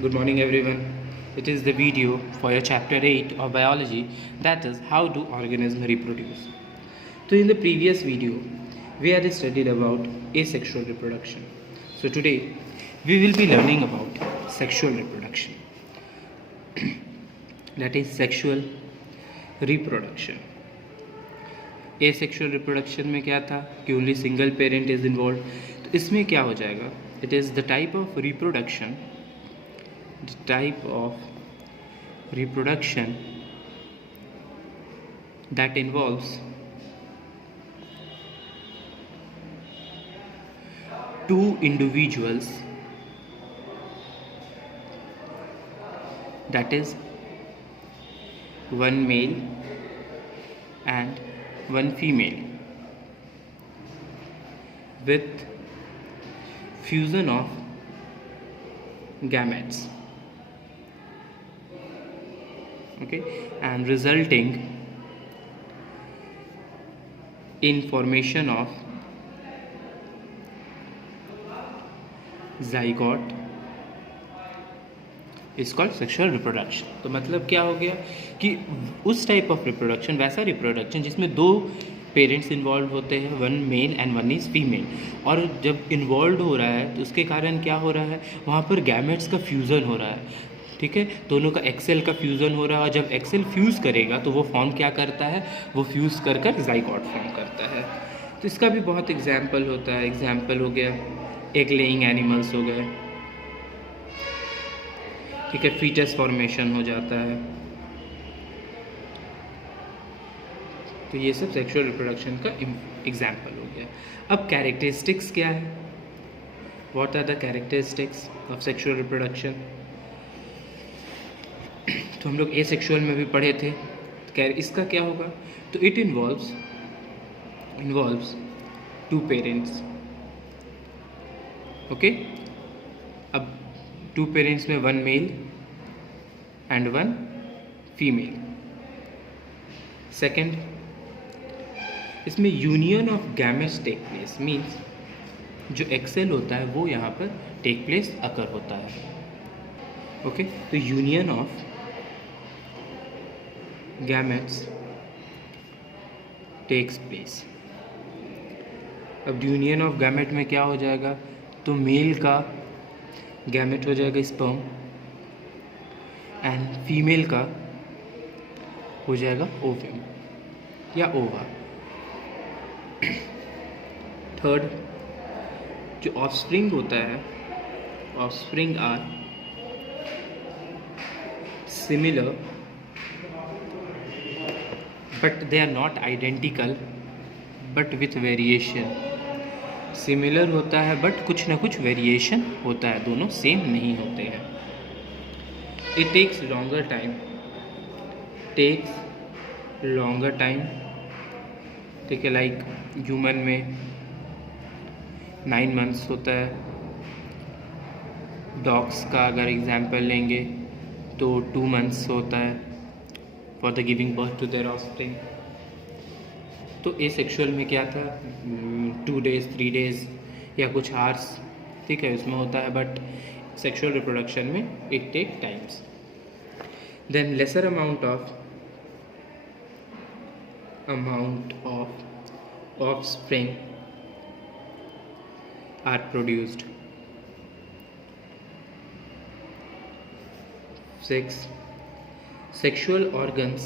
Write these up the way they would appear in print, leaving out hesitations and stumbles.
Good morning, everyone. It is the video for your chapter 8 of biology, that is, how do organisms reproduce. So, in the previous video, we had studied about asexual reproduction. So, today we will be learning about sexual reproduction, that is, sexual reproduction. asexual reproduction में क्या था कि only single parent is involved. तो इसमें क्या हो जाएगा? It is the type of reproduction that involves two individuals, that is one male and one female, with fusion of gametes, okay, and resulting in formation of zygote is called sexual reproduction. तो मतलब क्या हो गया कि उस type of reproduction, वैसा reproduction जिसमें दो पेरेंट्स इन्वॉल्व होते हैं, one male and one is female, और जब इन्वॉल्व हो रहा है तो उसके कारण क्या हो रहा है, वहाँ पर गैमेट्स का फ्यूज़न हो रहा है. ठीक है, दोनों का एक्सेल का फ्यूज़न हो रहा है, और जब एक्सेल फ्यूज़ करेगा तो वो फॉर्म क्या करता है, वो फ्यूज़ कर कर ज़ाइगोट फॉर्म करता है. तो इसका भी बहुत एग्जाम्पल होता है. एग्जाम्पल हो गया एग लेइंग एनिमल्स हो गए, ठीक है, फीटस फॉर्मेशन हो जाता है. तो ये सब सेक्सुअल रिप्रोडक्शन का एग्जाम्पल हो गया. अब कैरेक्टरिस्टिक्स क्या है, what are the characteristics of sexual reproduction. तो हम लोग एसेक्सुअल में भी पढ़े थे. इसका क्या होगा, तो it involves two parents. Okay, अब टू पेरेंट्स में one male and one female. Second, इसमें union of gametes take place, means जो एक्सेल होता है वो यहाँ पर टेक प्लेस अकर होता है. ओके, तो union of gametes takes place. अब यूनियन ऑफ गैमेट में क्या हो जाएगा, तो मेल का गैमेट हो जाएगा स्पर्म एंड फीमेल का हो जाएगा ओवम या ओवा. थर्ड, जो ऑफस्प्रिंग होता है, offspring are similar but they are not identical but with variation. Similar होता है बट कुछ ना कुछ वेरिएशन होता है, दोनों सेम नहीं होते हैं. इट टेक्स लॉन्गर टाइम, ठीक है, लाइक ह्यूमन में 9 months होता है. डॉग्स का अगर एग्जाम्पल लेंगे तो 2 months होता है for the giving birth to their offspring. तो एसेक्सुअल में क्या था, 2 days 3 days या कुछ आवर्स, ठीक है, उसमें होता है. बट सेक्सुअल रिप्रोडक्शन में it take times. Then lesser amount of offspring are produced. 6, sexual organs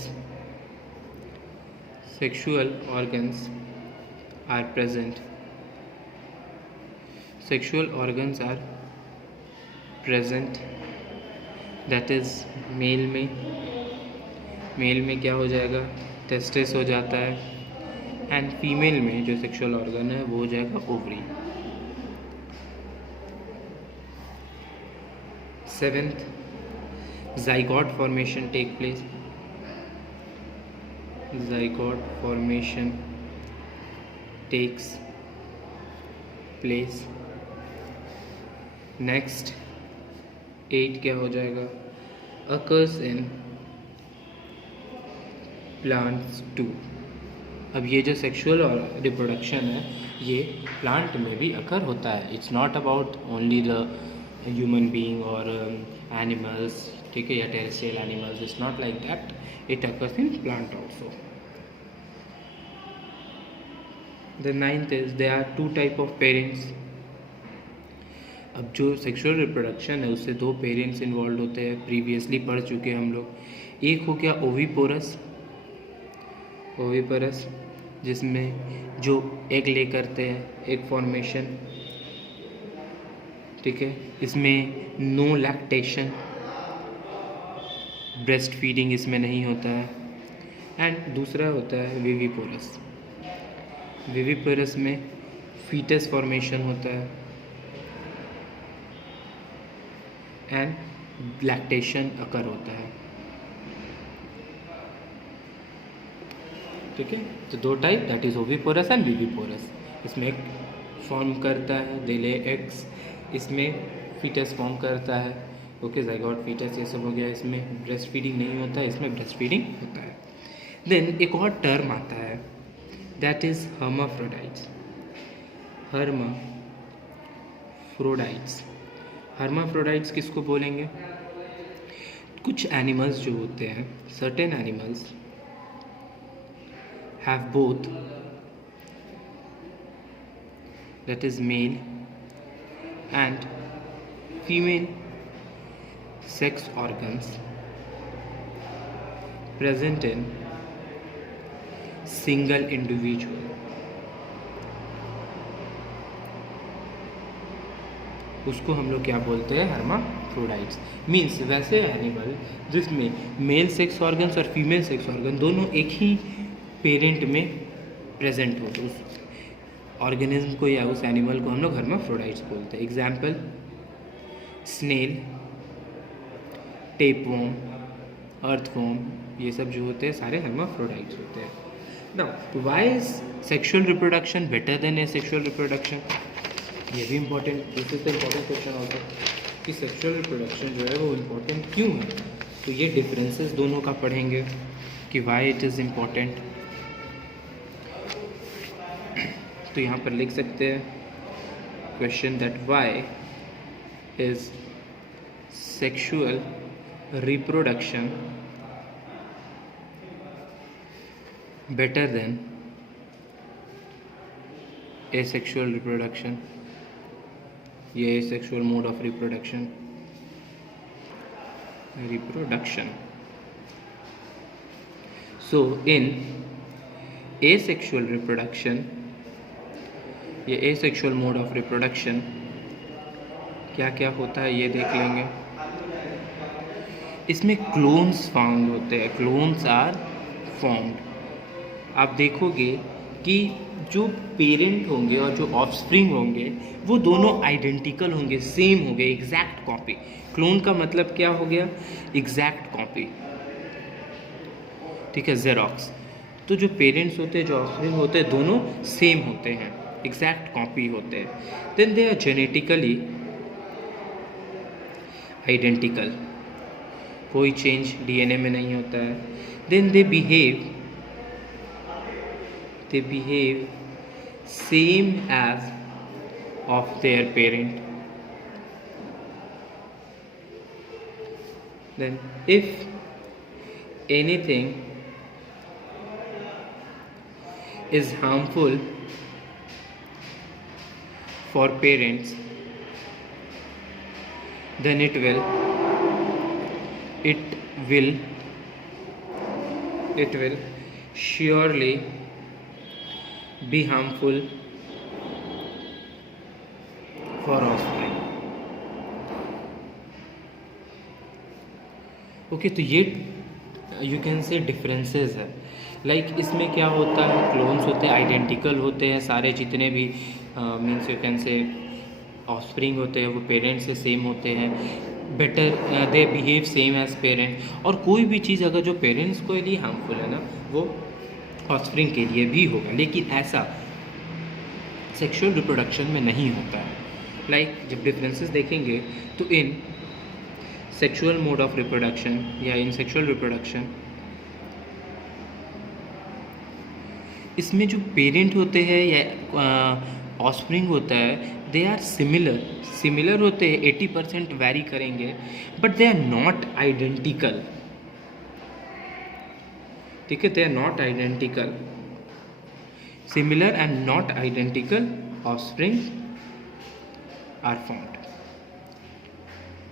are present. Sexual organs are present, that is male में क्या हो जाएगा, टेस्टिस हो जाता है, एंड फीमेल में जो सेक्सुअल ऑर्गन है वो हो जाएगा ovary. 7th, zygote formation take place. Zygote formation takes place. Next, 8 क्या हो जाएगा, occurs in plants too. अब ये जो सेक्सुअल रिप्रोडक्शन है ये प्लांट में भी अकर होता है. It's not about only the human being और एनिमल्स, ठीक है, या terrestrial animals. It's not like that, it occurs in plant also. The ninth is they are two type of parents. अब जो सेक्सुअल रिप्रोडक्शन है उससे दो पेरेंट्स इन्वॉल्व होते हैं, प्रीवियसली पढ़ चुके हैं हम लोग. एक हो गया ओविपोरस, ओविपोरस जिसमें जो एग ले करते हैं, एग फॉर्मेशन, ठीक है. इसमें नो लैक्टेशन, ब्रेस्ट फीडिंग इसमें नहीं होता है. एंड दूसरा होता है विविपोरस. विविपोरस में फीटस फॉर्मेशन होता है एंड लैक्टेशन अकर होता है, ठीक है. तो दो type, that is oviparous and viviparous. इसमें एक फॉर्म करता है, दे ले एग्स, इसमें फीटस फॉर्म करता है, ओके, ज़ाइगोट फीटस ये सब हो गया. इसमें ब्रेस्ट फीडिंग नहीं होता है, इसमें ब्रेस्ट फीडिंग होता है. देन एक और टर्म आता है, दैट इज हर्माफ्रोडाइट्स. हर्माफ्रोडाइट्स. हर्माफ्रोडाइट्स किसको बोलेंगे? कुछ एनिमल्स जो होते हैं, certain animals have both, that is male and female sex organs present in single individual. उसको हम लोग क्या बोलते हैं? हर्माफ्रोडाइट्स. मीन्स वैसे एनिमल जिसमें मेल सेक्स ऑर्गन्स और फीमेल सेक्स ऑर्गन दोनों एक ही पेरेंट में प्रेजेंट हो, तो उस ऑर्गेनिज्म को या उस एनिमल को हम लोग हर्माफ्रोडाइट्स बोलते हैं. एग्जाम्पल स्नेल, टेपवॉर्म, अर्थवॉर्म, ये सब जो होते हैं सारे हर्माफ्रोडाइट्स होते हैं. Now why is sexual reproduction better than asexual reproduction? ये भी important, this is the important question also, कि सेक्सुअल रिप्रोडक्शन जो है वो इम्पोर्टेंट क्यों है. तो ये डिफरेंसेस दोनों का पढ़ेंगे कि व्हाई इट इज़ इम्पोर्टेंट. तो यहाँ पर लिख सकते हैं question that why is sexual reproduction better than asexual reproduction. ये asexual mode of reproduction. So in asexual reproduction, ये asexual mode of reproduction क्या क्या होता है ये देख लेंगे. इसमें क्लोन्स फाउंड होते हैं, क्लोन्स आर फॉर्म्ड. आप देखोगे कि जो पेरेंट होंगे और जो ऑफस्प्रिंग होंगे वो दोनों आइडेंटिकल होंगे, सेम होंगे, एग्जैक्ट कॉपी. क्लोन का मतलब क्या हो गया? एग्जैक्ट कॉपी, ठीक है, जेरोक्स. तो जो पेरेंट्स होते हैं, जो ऑफस्प्रिंग होते हैं, दोनों सेम होते हैं, एग्जैक्ट कॉपी होते हैं. Then they are genetically identical, कोई चेंज डीएनए में नहीं होता है. Then they behave same as of their parent. Then if anything is harmful for parents, then it will surely be harmful for offspring. Okay, तो ये you can से differences है. Like इसमें क्या होता है, क्लोन्स होते हैं, आइडेंटिकल होते हैं सारे जितने भी means you can say offspring होते हैं वो पेरेंट्स से सेम होते हैं, better they behave same as parent. और कोई भी चीज़ अगर जो पेरेंट्स को लिए हार्मफुल है ना वो ऑफस्प्रिंग के लिए भी होगा. लेकिन ऐसा सेक्सुअल रिप्रोडक्शन में नहीं होता है. लाइक जब डिफरेंसेस देखेंगे तो in sexual mode of reproduction या इन सेक्सुअल रिप्रोडक्शन, इसमें जो पेरेंट होते हैं या ऑफस्प्रिंग होता है दे आर सिमिलर होते हैं, 80% वैरी करेंगे, but they are not identical. ठीक है, they are not identical. Similar and not identical offspring are found.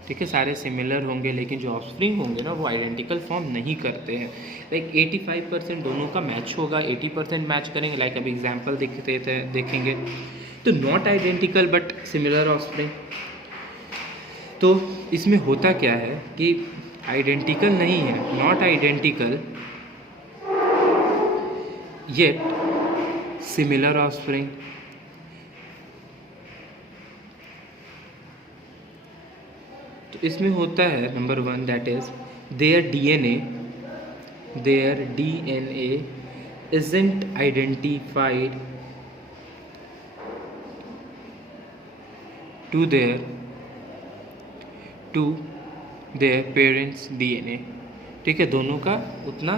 ठीक है, सारे सिमिलर होंगे लेकिन जो ऑफस्प्रिंग होंगे ना वो आइडेंटिकल फॉर्म नहीं करते हैं। लाइक 85% दोनों का मैच होगा, 80% मैच करेंगे। लाइक अभी एग्जांपल देखेंगे तो not identical but similar offspring. तो इसमें होता क्या है कि आइडेंटिकल नहीं है, not identical yet similar offspring. तो इसमें होता है number 1 that is their DNA isn't identified to their parents DNA। ठीक है, दोनों का उतना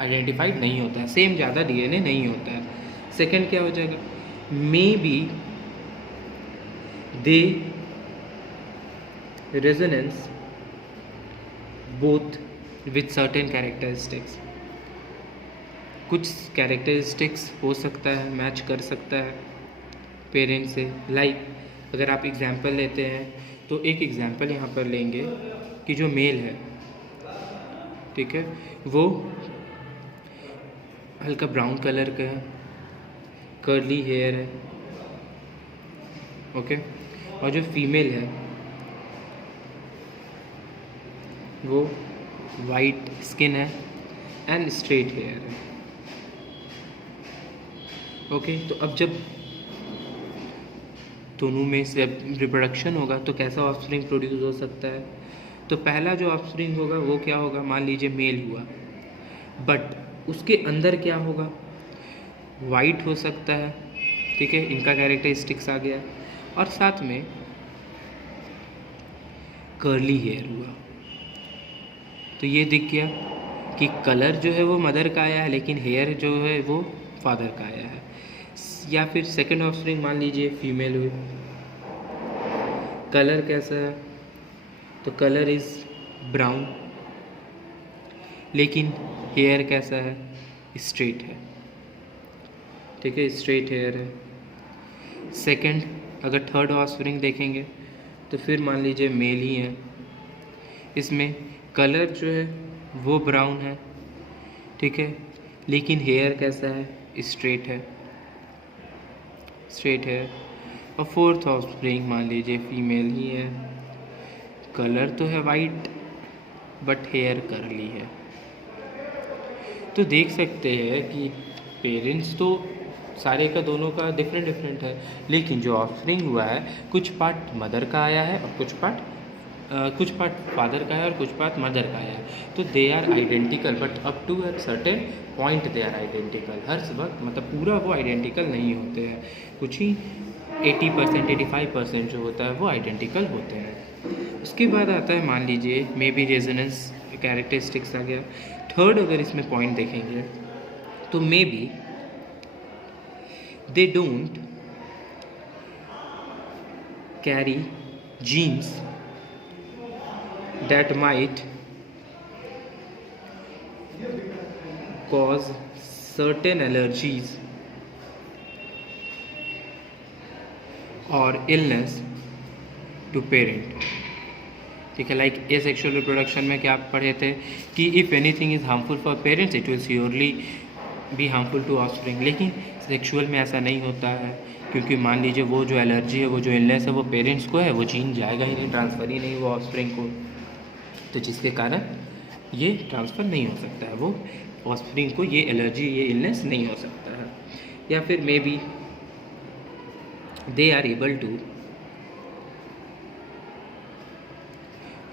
आइडेंटिफाइड नहीं होता है, सेम ज़्यादा DNA नहीं होता है। सेकंड क्या हो जाएगा, may be they resonance both with certain characteristics. कुछ कैरेक्टरिस्टिक्स हो सकता है, मैच कर सकता है पेरेंट्स से। लाइक अगर आप एग्जांपल लेते हैं तो एक एग्जांपल यहाँ पर लेंगे कि जो मेल है, ठीक है, वो हल्का ब्राउन कलर का है, कर्ली हेयर है, ओके। और जो फीमेल है वो वाइट स्किन है एंड स्ट्रेट हेयर है, ओके। तो अब जब दोनों में से रिप्रोडक्शन होगा तो कैसा ऑफस्प्रिंग प्रोड्यूस हो सकता है। तो पहला जो ऑफस्प्रिंग होगा वो क्या होगा, मान लीजिए मेल हुआ, बट उसके अंदर क्या होगा, वाइट हो सकता है। ठीक है, इनका कैरेक्टरिस्टिक्स आ गया, और साथ में कर्ली हेयर हुआ। तो ये दिख गया कि कलर जो है वो मदर का आया है लेकिन हेयर जो है वो फादर का आया है। या फिर सेकंड ऑफस्प्रिंग मान लीजिए फीमेल हुई, कलर कैसा है, तो कलर इज़ ब्राउन, लेकिन हेयर कैसा है, स्ट्रेट है। ठीक है, स्ट्रेट हेयर है। सेकंड अगर थर्ड ऑफस्प्रिंग देखेंगे तो फिर मान लीजिए मेल ही है, इसमें कलर जो है वो ब्राउन है, ठीक है, लेकिन हेयर कैसा है, स्ट्रेट है, स्ट्रेट हेयर। और फोर्थ ऑफस्प्रिंग मान लीजिए फीमेल ही है, कलर तो है वाइट बट हेयर कर्ली है। तो देख सकते हैं कि पेरेंट्स तो सारे का दोनों का डिफरेंट है, लेकिन जो ऑफस्प्रिंग हुआ है कुछ पार्ट मदर का आया है और कुछ पार्ट फादर का है और कुछ पार्ट मदर का आया है। तो they are identical but up to a certain point they are identical. हर वक्त मतलब पूरा वो आइडेंटिकल नहीं होते हैं, कुछ ही 80% 85% जो होता है वो आइडेंटिकल होते हैं। उसके बाद आता है मान लीजिए मे बी रेजोनेंस कैरेक्टरिस्टिक्स आ गया। थर्ड अगर इसमें पॉइंट देखेंगे तो may be they don't carry genes that might cause certain allergies or illness to parent। ठीक है, लाइक एसेक्सुअल रिप्रोडक्शन में क्या आप पढ़े थे कि if anything is harmful for parents it will surely be harmful to offspring. लेकिन sexual में ऐसा नहीं होता है, क्योंकि मान लीजिए वो जो एलर्जी है, वो जो इलनेस है वो पेरेंट्स को है, वो जीन जाएगा ही नहीं, ट्रांसफ़र ही नहीं हुआ ऑफस्प्रिंग को, तो जिसके कारण ये ट्रांसफ़र नहीं हो सकता है, वो ऑफस्प्रिंग को ये एलर्जी ये इलनेस नहीं हो सकता है। या फिर maybe they are able to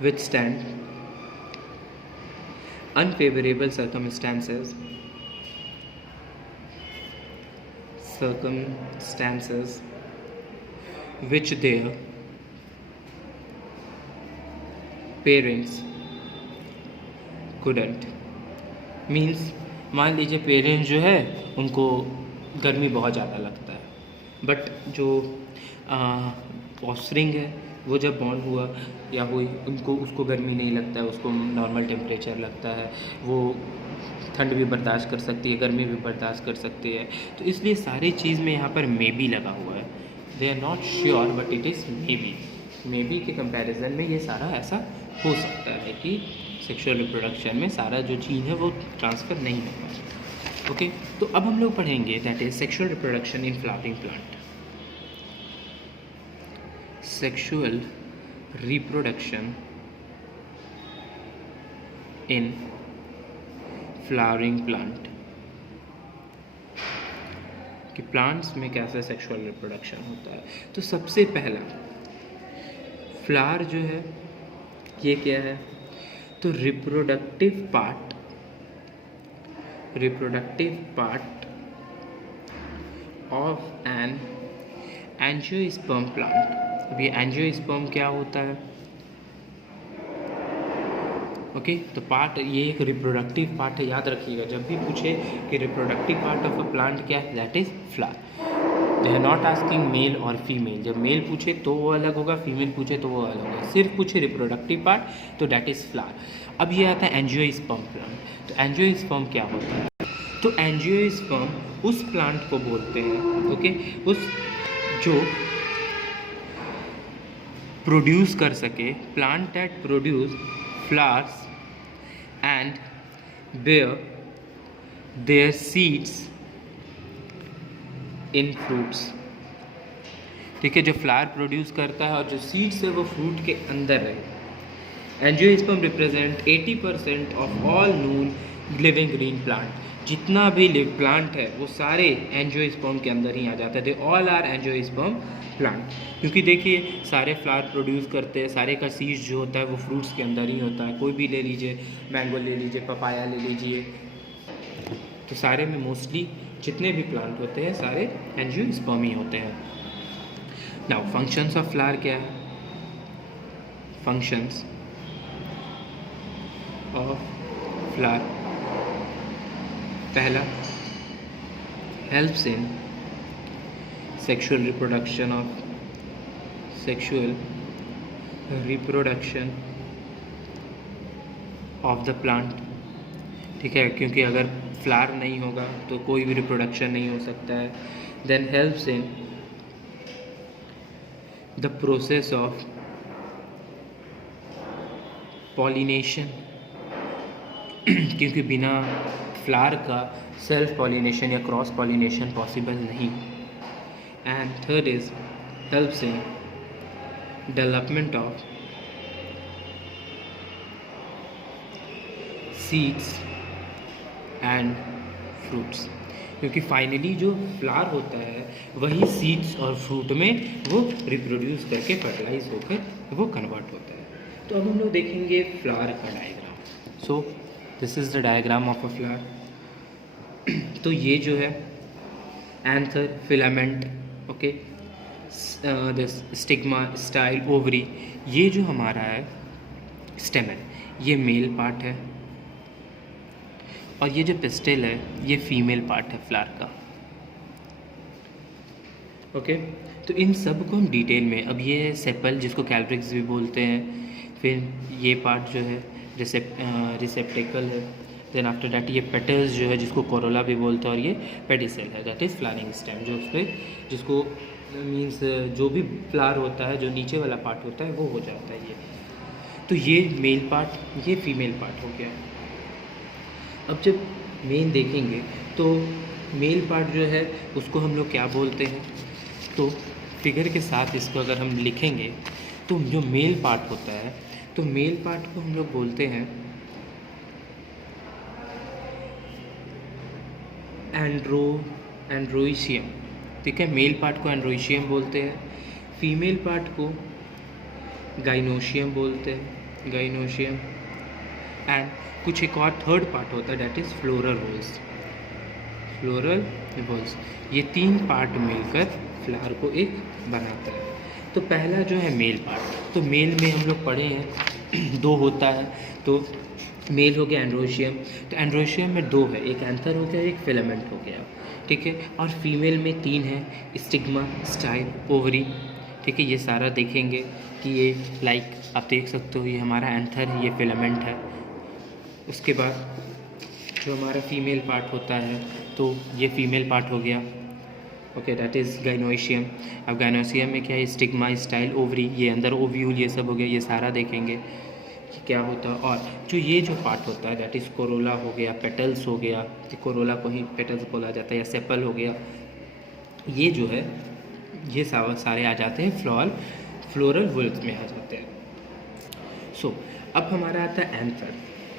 withstand unfavorable circumstances which their parents couldn't। मीन्स मान लीजिए पेरेंट्स जो है उनको गर्मी बहुत ज़्यादा लगता है, बट जो ऑफस्प्रिंग है वो जब बॉर्न हुआ या हुई, उनको उसको गर्मी नहीं लगता है, उसको नॉर्मल टेम्परेचर लगता है, वो ठंड भी बर्दाश्त कर सकती है, गर्मी भी बर्दाश्त कर सकती है। तो इसलिए सारी चीज़ में यहाँ पर मे बी लगा हुआ है। They are not sure but it is maybe के कंपैरिजन में ये सारा ऐसा हो सकता है कि सेक्सुअल रिप्रोडक्शन में सारा जो जीन है वो ट्रांसफ़र नहीं हो पाता। ओके, तो अब हम लोग पढ़ेंगे that is sexual reproduction in flowering plant. Sexual reproduction in flowering plant, कि प्लांट्स में कैसे सेक्सुअल रिप्रोडक्शन होता है। तो सबसे पहला फ्लावर जो है ये क्या है, तो reproductive part of an angiosperm plant. अब ये एंजियोस्पर्म क्या होता है, ओके तो पार्ट, ये एक रिप्रोडक्टिव पार्ट है, याद रखिएगा जब भी पूछे कि reproductive part of a plant क्या है, that is flower. They are not asking male और फीमेल, जब मेल पूछे तो वो अलग होगा, फीमेल पूछे तो वो अलग होगा, सिर्फ पूछे रिप्रोडक्टिव पार्ट तो दैट इज़ फ्लावर। अब ये आता है एंजियोस्पर्म प्लांट। तो एंजियोस्पर्म क्या होता है, तो एंजियोस्पर्म उस प्लांट को बोलते हैं, ओके, उस जो प्रोड्यूस कर सके, plant that produce flowers and bear their seeds in fruits। ठीक है, जो फ्लावर प्रोड्यूस करता है और जो सीड्स है वो फ्रूट के अंदर है। Angiosperm represent 80% of all known living green plant. जितना भी लिव प्लांट है वो सारे एंजियोस्पर्म के अंदर ही आ जाते हैं। They all are angiosperm plant, क्योंकि देखिए सारे फ्लावर प्रोड्यूस करते हैं, सारे का सीड्स जो होता है वो फ्रूट्स के अंदर ही होता है। कोई भी ले लीजिए, मैंगो ले लीजिए, पपाया ले लीजिए, तो सारे में मोस्टली जितने भी प्लांट होते हैं सारे एंजियोस्पर्म ही होते हैं। नाउ फंक्शंस ऑफ फ्लावर क्या है, फंक्शंस ऑफ फ्लावर, पहला helps in sexual reproduction of the plant. ठीक है, क्योंकि अगर फ्लावर नहीं होगा तो कोई भी रिप्रोडक्शन नहीं हो सकता है। Then helps in the process of pollination, क्योंकि बिना फ्लावर का सेल्फ पॉलिनेशन या क्रॉस पॉलिनेशन पॉसिबल नहीं। And third is helps in development of seeds and fruits, क्योंकि फाइनली जो फ्लावर होता है वही सीड्स और फ्रूट में वो रिप्रोड्यूस करके फर्टिलाइज होकर वो कन्वर्ट होता है। तो अब हम लोग देखेंगे फ्लावर का diagram. So this is the diagram of a flower. तो ये जो है anther, filament, okay, this stigma, style, ovary, ये जो हमारा है स्टेमन, ये मेल पार्ट है, और ये जो पिस्टल है ये फीमेल पार्ट है फ्लावर का। ओके, तो इन सब को हम डिटेल में, अब ये है सेपल जिसको कैल्ब्रिक्स भी बोलते हैं, फिर ये पार्ट जो है रिसेप्टेकल है, देन आफ्टर डैट ये पेटल्स जो है जिसको कोरोला भी बोलते हैं, और ये पेडिसेल है दैट इज़ फ्लावरिंग स्टेम, जो उस पर जिसको मीन्स जो भी फ्लावर होता है जो नीचे वाला पार्ट होता है वो हो जाता है ये। तो ये मेल पार्ट, ये फीमेल पार्ट हो गया। अब जब मेन देखेंगे तो मेल पार्ट जो है उसको हम लोग क्या बोलते हैं, तो फिगर के साथ इसको अगर हम लिखेंगे तो जो मेल पार्ट होता है, तो मेल पार्ट को हम लोग बोलते हैं एंड्रोइशियम। ठीक है, मेल पार्ट को एंड्रोइशियम बोलते हैं, फीमेल पार्ट को गाइनोशियम बोलते हैं, गाइनोशियम। एंड कुछ एक और थर्ड पार्ट होता है that is floral holes, floral holes. ये तीन पार्ट मिलकर फ्लावर को एक बनाता है। तो पहला जो है मेल पार्ट, तो मेल में हम लोग पढ़े हैं दो होता है, तो मेल हो गया एंड्रोशियम, तो एंड्रोशियम में दो है, एक एंथर हो गया, एक फिलामेंट हो गया। ठीक है, और फीमेल में तीन है, स्टिग्मा, स्टाइल, ओवरी। ठीक है, ये सारा देखेंगे कि ये लाइक आप देख सकते हो ये हमारा एंथर है, ये फिलामेंट है। उसके बाद जो हमारा फीमेल पार्ट होता है तो ये फीमेल पार्ट हो गया, ओके, दैट इज़ गाइनोशियम। अब गाइनोशियम में क्या है, स्टिग्मा, स्टाइल, ओवरी, ये अंदर ओव्यूल, ये सब हो गया, ये सारा देखेंगे कि क्या होता है। और जो ये जो पार्ट होता है दैट इज़ कोरोला हो गया, पेटल्स हो गया, कोरोला को ही पेटल्स बोला जाता है, या सेपल हो गया, ये जो है ये सारे आ जाते हैं फ्लोरल वुल्स में आ जाते हैं। सो अब हमारा आता है एंथर।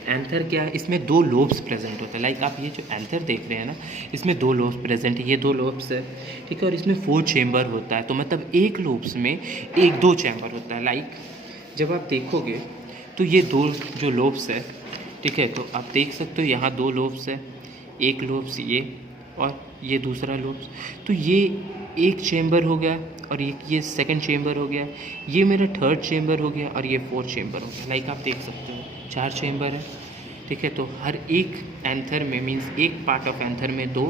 एंथर क्या है, इसमें 2 लोब्स प्रेजेंट होता है। लाइक आप ये जो एंथर देख रहे हैं ना, इसमें 2 लोब्स प्रेजेंट है, ये 2 लोब्स है, ठीक है, और इसमें 4 चेम्बर होता है। तो मतलब एक लोब्स में 1-2 चैम्बर होता है। लाइक जब आप देखोगे तो ये 2 जो लोब्स है, ठीक है, तो आप देख सकते हो यहाँ 2 लोब्स है, एक लोब्स ये और ये दूसरा लोब्स। तो ये एक चेम्बर हो गया और ये सेकंड चेम्बर हो गया, ये मेरा थर्ड चेम्बर हो गया और ये 4th चेम्बर हो गया। लाइक आप देख सकते हो 4 चेम्बर है, ठीक है। तो हर एक एंथर में मीन्स एक पार्ट ऑफ एंथर में 2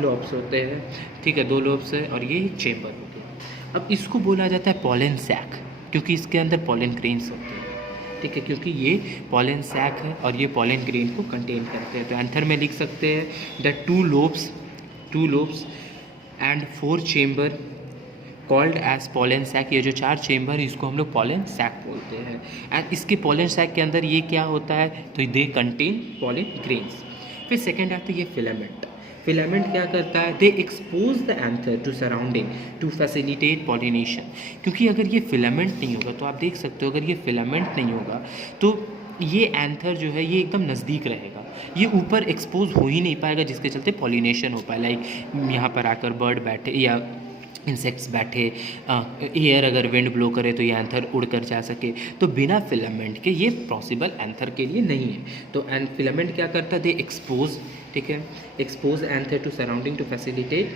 लोब्स होते हैं, ठीक है, 2 लोब्स है और ये एक चेम्बर हो गया। अब इसको बोला जाता है पॉलन सैक, क्योंकि इसके अंदर पॉलन ग्रेन्स होते हैं, ठीक है, क्योंकि ये पॉलन सैक है और ये पॉलन ग्रेन को कंटेन करते हैं। तो एंथर में लिख सकते हैं the 2 lobes and 4 chamber called as pollen sac. ये जो 4 चेम्बर इसको हम लोग पॉलन सैक बोलते हैं। एंड इसके पॉलन सैक के अंदर ये क्या होता है, तो दे कंटेन पॉलन ग्रेन्स। फिर सेकेंड आता है ये फिलामेंट। फिलामेंट क्या करता है, they expose the anther to surrounding to facilitate pollination. क्योंकि अगर ये फिलामेंट नहीं होगा, तो आप देख सकते हो अगर ये फिलामेंट नहीं होगा तो ये एंथर जो है ये एकदम नज़दीक रहेगा, ये ऊपर एक्सपोज हो ही नहीं पाएगा, जिसके चलते पॉलिनेशन हो पाए। लाइक यहाँ पर आकर बर्ड बैठे या इंसेक्ट्स बैठे, एयर अगर विंड ब्लो करे तो ये एंथर उड़ कर जा सके। तो बिना फिलामेंट के ये पॉसिबल एंथर के लिए नहीं है। तो फिलामेंट क्या करता है, दे एक्सपोज, ठीक है, expose anther to surrounding to facilitate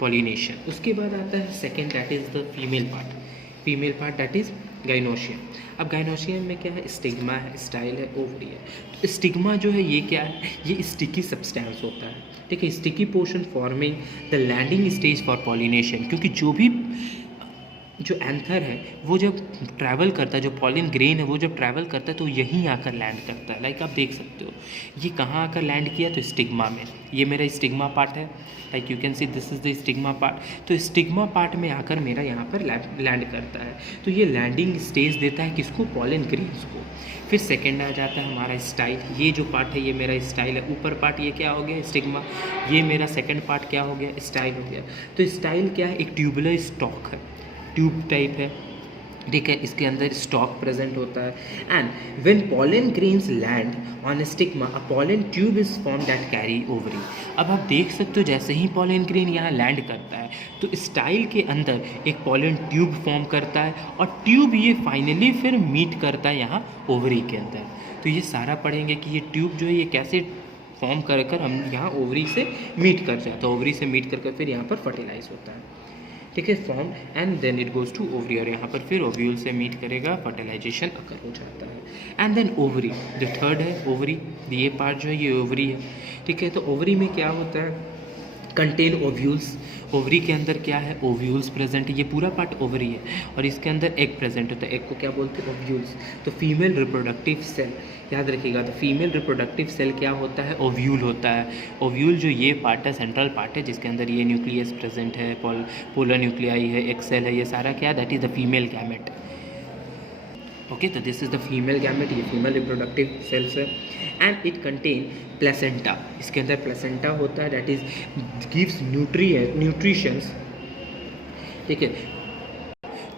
pollination. उसके बाद आता है second, that is the female part that is gynoecium. अब गाइनोशियम में क्या है, स्टिग्मा है, स्टाइल है, ओवरी है। तो स्टिग्मा जो है ये क्या है, ये स्टिकी सब्सटेंस होता है, ठीक है, sticky portion forming the landing stage for pollination. क्योंकि जो एंथर है वो जब ट्रैवल करता है, जो पॉलिन ग्रेन है वो जब ट्रैवल करता है तो यहीं आकर लैंड करता है। लाइक आप देख सकते हो ये कहाँ आकर लैंड किया, तो स्टिग्मा में। ये मेरा स्टिग्मा पार्ट है, like you can see this is the stigma part. तो स्टिग्मा पार्ट में आकर मेरा यहाँ पर लैंड करता है। तो ये लैंडिंग स्टेज देता है किसको, पॉलिन ग्रेन्स को। फिर सेकेंड आ जाता है हमारा स्टाइल। ये जो पार्ट है ये मेरा स्टाइल है, ऊपर पार्ट ये क्या हो गया, स्टिग्मा। ये मेरा सेकेंड पार्ट क्या हो गया, स्टाइल हो गया। तो स्टाइल क्या है, एक ट्यूबुलर स्टॉक है, ट्यूब टाइप है, ठीक है, इसके अंदर स्टॉक प्रेजेंट होता है। And when pollen grains land on stigma a pollen tube is form that carry ovary. अब आप देख सकते हो जैसे ही पॉलन ग्रेन यहाँ लैंड करता है तो स्टाइल के अंदर एक पॉलन ट्यूब फॉर्म करता है और ट्यूब ये फाइनली फिर मीट करता है यहाँ ओवरी के अंदर। तो ये सारा पढ़ेंगे कि ये ट्यूब जो है ये कैसे फॉर्म कर कर हम यहाँ ओवरी से मीट कर जाता है, ओवरी से मीट कर फिर यहाँ पर फर्टिलाइज होता है, ठीक है, form and then it goes to ovary. और यहाँ पर फिर ओव्यूल से मीट करेगा, फर्टिलाइजेशन अकर हो जाता है। And then ovary, the third है ओवरी। ये पार्ट जो है ये ओवरी है, ठीक है। तो ओवरी में क्या होता है, कंटेन ओव्यूल्स। ओवरी के अंदर क्या है, ओव्यूल्स प्रेजेंट है, ये पूरा पार्ट ओवरी है। और इसके अंदर एग प्रेजेंट होता है, एग को क्या बोलते हैं, ओव्यूल्स। तो फीमेल रिप्रोडक्टिव सेल, याद रखिएगा, तो फीमेल रिप्रोडक्टिव सेल क्या होता है, ओव्यूल होता है। ओव्यूल जो ये पार्ट है, सेंट्रल पार्ट है, जिसके अंदर ये न्यूक्लियस प्रेजेंट है, पोलर न्यूक्लियाई है, एक सेल है, ये सारा क्या है, that is the female gamete. Okay, तो this is the female gamete, ये फीमेल रिप्रोडक्टिव सेल्स है। एंड इट कंटेन प्लेसेंटा, इसके अंदर प्लेसेंटा होता है, दैट इज गिव्स न्यूट्रिशंस, ठीक है।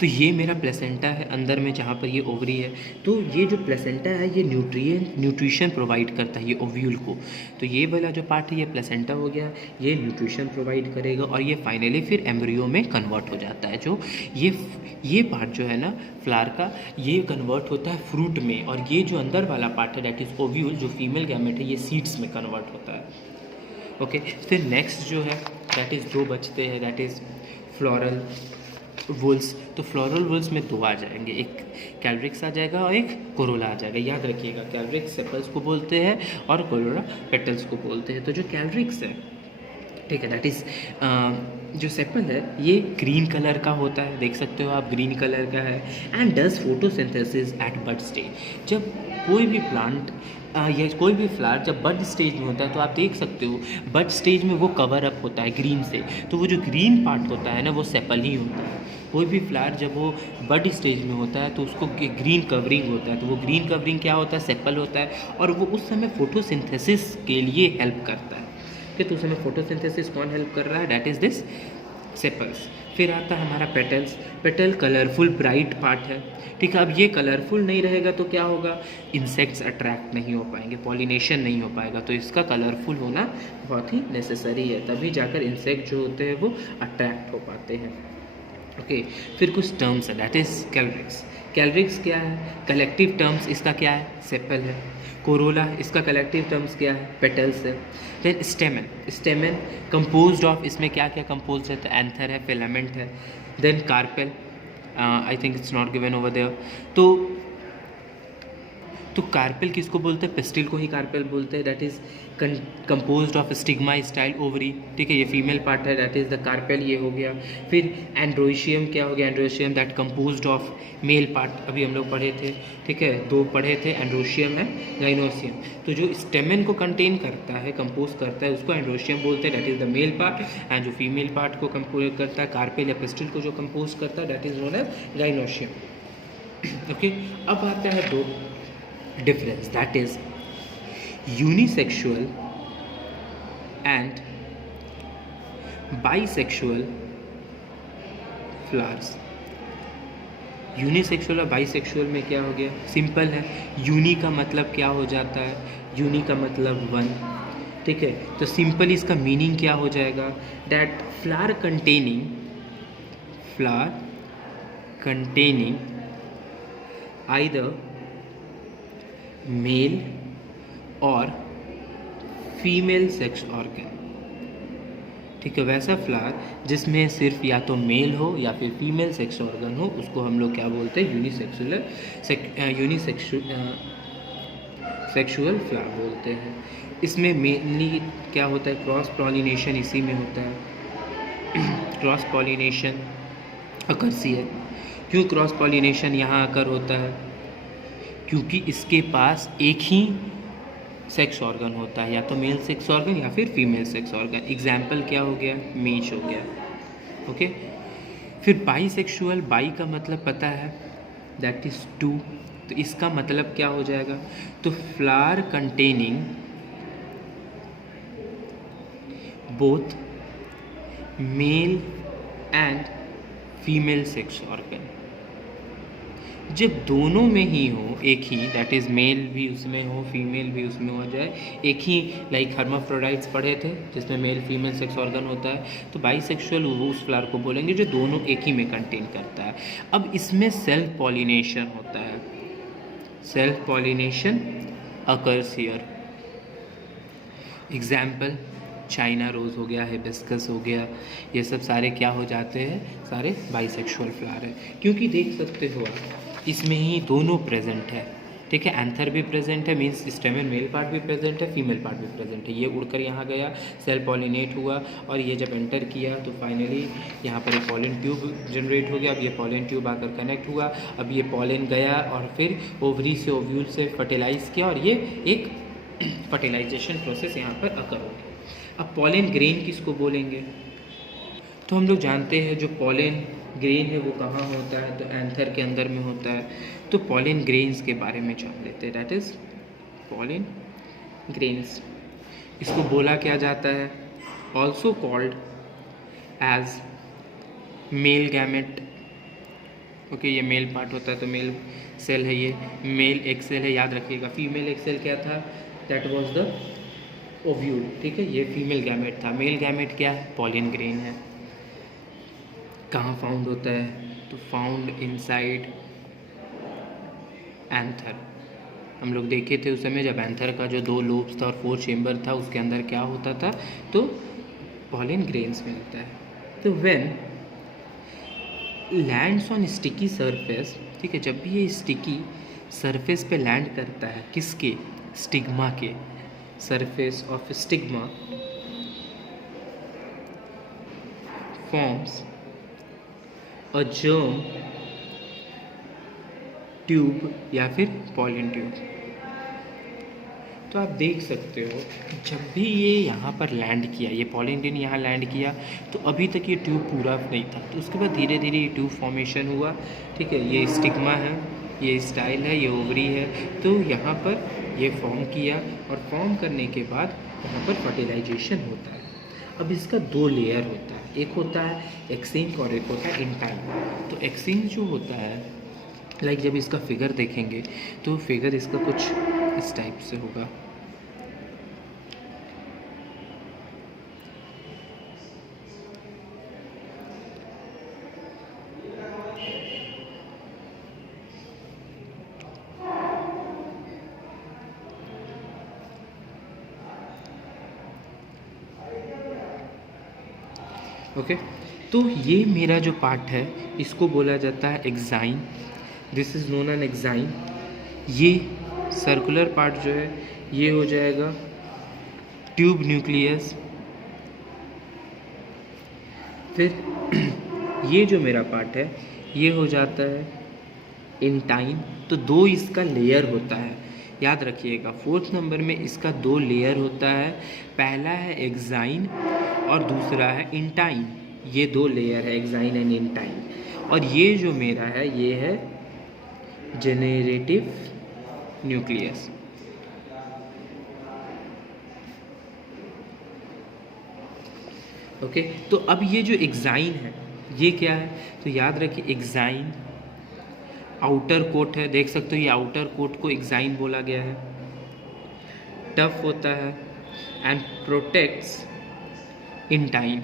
तो ये मेरा प्लेसेंटा है अंदर में जहाँ पर ये ओवरी है। तो ये जो प्लेसेंटा है ये न्यूट्रिशन प्रोवाइड करता है ये ओव्यूल को। तो ये वाला जो पार्ट है ये प्लेसेंटा हो गया, ये न्यूट्रिशन प्रोवाइड करेगा और ये फाइनली फिर एम्ब्रियो में कन्वर्ट हो जाता है। जो ये पार्ट जो है ना फ्लावर का, ये कन्वर्ट होता है फ्रूट में। और ये जो अंदर वाला पार्ट है दैट इज़ ओव्यूल, जो फीमेल गैमेट है, ये सीड्स में कन्वर्ट होता है। ओके, फिर नेक्स्ट जो है दैट इज़ 2 बचते हैं, दैट इज़ फ्लोरल वुल्स। तो फ्लोरल वुल्स में 2 आ जाएंगे, एक कैलरिक्स आ जाएगा और एक कोरोला आ जाएगा। याद रखिएगा, कैलरिक्स सेपल्स को बोलते हैं और कोरोला पेटल्स को बोलते हैं। तो जो कैलरिक्स है ठीक है, दैट इज़ जो सेपल है ये ग्रीन कलर का होता है, देख सकते हो आप ग्रीन कलर का है, and does photosynthesis at bud stage. जब कोई भी प्लांट या कोई भी फ्लावर जब बड स्टेज में होता है तो आप देख सकते हो बड स्टेज में वो कवर अप होता है ग्रीन से, तो वो जो ग्रीन पार्ट होता है ना वो सेपल ही होता है। कोई भी फ्लावर जब वो बड स्टेज में होता है तो उसको ग्रीन कवरिंग होता है, तो वो ग्रीन कवरिंग क्या होता है, सेपल होता है, और वो उस समय फोटोसिंथेसिस के लिए हेल्प करता है। तो उस समय फोटोसिंथेसिस कौन हेल्प कर रहा है, डैट इज़ दिस सेपल्स। फिर आता है हमारा petals. Petal colourful bright part है, ठीक है। अब ये कलरफुल नहीं रहेगा तो क्या होगा, इंसेक्ट्स अट्रैक्ट नहीं हो पाएंगे, पॉलिनेशन नहीं हो पाएगा, तो इसका कलरफुल होना बहुत ही नेसेसरी है, तभी जाकर इंसेक्ट जो होते हैं वो अट्रैक्ट हो पाते हैं। ओके, फिर कुछ टर्म्स है, दैट इज़ कैलरिक्स। कैलरिक्स क्या है, कलेक्टिव टर्म्स इसका क्या है, सेपल है। कोरोला इसका कलेक्टिव टर्म्स क्या है, पेटल्स है। Then stamen, stamen composed of, इसमें क्या क्या कंपोज है, तो एंथर है, फिलामेंट है। Then carpel, I think it's not given over there. तो कार्पेल किसको बोलते हैं, पिस्टिल को ही कार्पेल बोलते हैं, that is composed of stigma style ovary, ठीक है, ये फीमेल पार्ट है, दैट इज़ द कार्पेल, ये हो गया। फिर एंड्रोशियम क्या हो गया, androecium that composed of male part, अभी हम लोग पढ़े थे, ठीक है, दो पढ़े थे, एंड्रोशियम है गाइनोसियम। तो जो स्टेमन को कंटेन करता है, कंपोज करता है, उसको एंड्रोशियम बोलते हैं, that is the male part, and जो फीमेल पार्ट को कंपोज करता है, कार्पेल या पिस्टिल को जो कंपोज करता है, that is known as gynoecium. Okay, अब आता है दो difference, that is unisexual and bisexual flowers। Unisexual और बाइसेक्सुअल में क्या हो गया, सिंपल है, यूनी का मतलब क्या हो जाता है, यूनी का मतलब वन, ठीक है, तो सिंपल इसका मीनिंग क्या हो जाएगा, that flower containing either male और फीमेल सेक्स ऑर्गन, ठीक है, वैसा फ्लावर जिसमें सिर्फ या तो मेल हो या फिर फीमेल सेक्स ऑर्गन हो, उसको हम लोग क्या बोलते हैं, सेक्सुअल फ्लावर बोलते हैं। इसमें मेनली क्या होता है, क्रॉस पॉलिनेशन इसी में होता है। क्रॉस पॉलिनेशन अकर्सी है, क्यों क्रॉस पॉलिनेशन यहाँ आकर होता है, क्योंकि इसके पास एक ही सेक्स ऑर्गन होता है, या तो मेल सेक्स ऑर्गन या फिर फीमेल सेक्स ऑर्गन। एग्जाम्पल क्या हो गया, मेष हो गया। ओके, फिर बाईसेक्सुअल, बाई का मतलब पता है, दैट इज़ टू, तो इसका मतलब क्या हो जाएगा, तो flower containing both male and female sex organ. जब दोनों में ही हो, एक ही, दैट इज़ मेल भी उसमें हो, फीमेल भी उसमें हो जाए, एक ही, लाइक हर्माफ्रोडाइट्स पढ़े थे जिसमें मेल फीमेल सेक्स ऑर्गन होता है, तो बाइसेक्सुअल वो उस फ्लावर को बोलेंगे जो दोनों एक ही में कंटेन करता है। अब इसमें सेल्फ पॉलिनेशन होता है, self pollination occurs here. Example China rose हो गया, हिबिस्कस हो गया, ये सब सारे क्या हो जाते हैं, सारे बाइसेक्सुअल फ्लावर है, क्योंकि देख सकते हो आप इसमें ही दोनों प्रेजेंट है, ठीक है, एंथर भी प्रेजेंट है, मीन्स स्टेमन मेल पार्ट भी प्रेजेंट है, फीमेल पार्ट भी प्रेजेंट है। ये उड़कर यहाँ गया, सेल पॉलिनेट हुआ, और ये जब एंटर किया तो फाइनली यहाँ पर एक पॉलन ट्यूब जनरेट हो गया। अब ये पॉलन ट्यूब आकर कनेक्ट हुआ, अब ये पॉलन गया और फिर ओवरी से ओव्यूल से फर्टिलाइज किया, और ये एक फर्टिलाइजेशन प्रोसेस यहाँ पर अकर हो गया। अब पॉलन ग्रेन किसको बोलेंगे, तो हम लोग जानते हैं जो पॉलन ग्रेन है वो कहाँ होता है, तो एंथर के अंदर में होता है। तो पॉलन ग्रेन्स के बारे में जान लेते हैं, दैट इज़ पॉलन ग्रेन्स। इसको बोला क्या जाता है, also called as male gamete. Okay, ये मेल पार्ट होता है, तो मेल सेल है, ये मेल एक सेल है, याद रखिएगा। फीमेल एक सेल क्या था, दैट वाज द ओव्यूल, ठीक है, ये फीमेल गैमेट था। मेल गैमेट क्या है, पॉलन ग्रेन है। कहाँ फाउंड होता है, तो फाउंड इनसाइड एंथर। हम लोग देखे थे उस समय जब एंथर का जो 2 लोब्स था और 4 चेम्बर था, उसके अंदर क्या होता था, तो पॉलन ग्रेन्स में होता है। तो when lands on sticky surface, ठीक है, जब भी ये स्टिकी सरफेस पे लैंड करता है, किसके, स्टिग्मा के, surface of stigma, forms a germ tube या फिर पॉलन ट्यूब। तो आप देख सकते हो जब भी ये यहाँ पर लैंड किया, ये पॉलन ग्रेन यहाँ लैंड किया, तो अभी तक ये ट्यूब पूरा नहीं था। तो उसके बाद धीरे धीरे ये ट्यूब फॉर्मेशन हुआ, ठीक है। ये स्टिग्मा है, ये स्टाइल है, ये ओवरी है। तो यहाँ पर ये फॉर्म किया और फॉर्म करने के बाद यहाँ पर फर्टिलाइजेशन होता है। अब इसका दो लेयर होता है, एक होता है एक्सिंक और एक होता है इंटाइन। तो एक्सिंक जो होता है, लाइक जब इसका फिगर देखेंगे तो फिगर इसका कुछ इस टाइप से होगा। ओके तो ये मेरा जो पार्ट है इसको बोला जाता है exine. This is known an exine. ये सर्कुलर पार्ट जो है ये हो जाएगा ट्यूब न्यूक्लियस। फिर ये जो मेरा पार्ट है ये हो जाता है इंटाइन। तो दो इसका लेयर होता है, याद रखिएगा। 4th नंबर में इसका दो लेयर होता है, पहला है एक्साइन और दूसरा है इंटाइन। ये दो लेयर है, एक्साइन एंड इंटाइन। और ये जो मेरा है ये है जेनरेटिव न्यूक्लियस। ओके तो अब ये जो एक्साइन है ये क्या है, तो याद रखिए एक्साइन आउटर कोट है, देख सकते हो ये आउटर कोट को एक्साइन बोला गया है। टफ होता है एंड प्रोटेक्ट्स इंटाइन,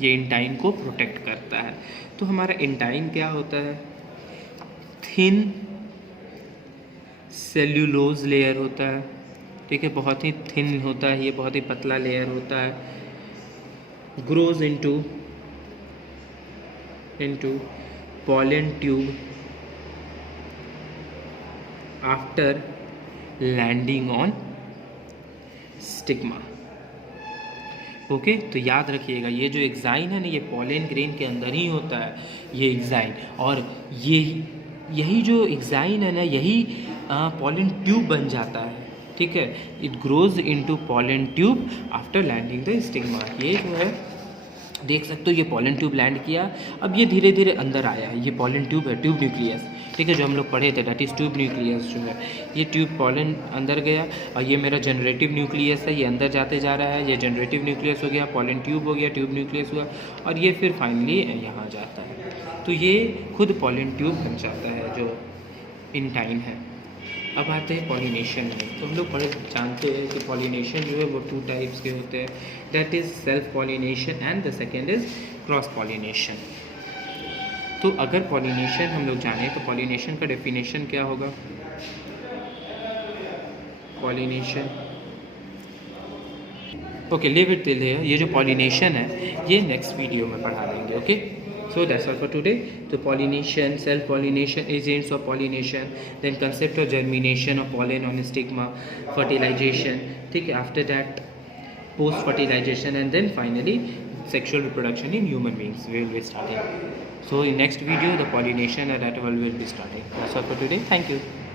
ये इंटाइन को प्रोटेक्ट करता है। तो हमारा इंटाइन क्या होता है, थिन सेल्यूलोज लेयर होता है, ठीक है। बहुत ही थिन होता है, ये बहुत ही पतला लेयर होता है। Grows into pollen tube after landing on stigma. Okay तो याद रखिएगा ये जो एक्साइन है ना ये पॉलन ग्रेन के अंदर ही होता है, ये एक्साइन। और यही जो एक्साइन है ना यही पॉलन ट्यूब बन जाता है, ठीक है। It grows into pollen tube after landing the stigma. ये जो है देख सकते हो ये पॉलन ट्यूब लैंड किया, अब ये धीरे धीरे अंदर आया है। ये पॉलन ट्यूब है, ट्यूब न्यूक्लियस, ठीक है, जो हम लोग पढ़े थे, दैट इज़ ट्यूब न्यूक्लियस जो है। ये ट्यूब पॉलन अंदर गया और ये मेरा जनरेटिव न्यूक्लियस है, ये अंदर जाते जा रहा है। ये जनरेटिव न्यूक्लियस हो गया, पॉलन ट्यूब हो गया, ट्यूब न्यूक्लियस हुआ और ये फिर फाइनली यहाँ जाता है। तो ये खुद पॉलन ट्यूब बन जाता है जो इंटाइन है। अब आते हैं पॉलिनेशन में। तो हम लोग जानते हैं कि पॉलिनेशन जो है वो 2 टाइप्स के होते हैं, that is self pollination and the second is cross pollination. तो अगर पॉलिनेशन हम लोग जाने तो पॉलिनेशन का डेफिनेशन क्या होगा, pollination okay live it till here. ये जो पॉलिनेशन है ये नेक्स्ट वीडियो में पढ़ा देंगे। Okay so that's all for today. So pollination, self pollination, agents of pollination, then concept of germination of pollen on stigma, fertilization, ठीक है, after that post fertilization and then finally sexual reproduction in human beings we will be starting. So in next video the pollination and that all will be starting. That's all for today. Thank you.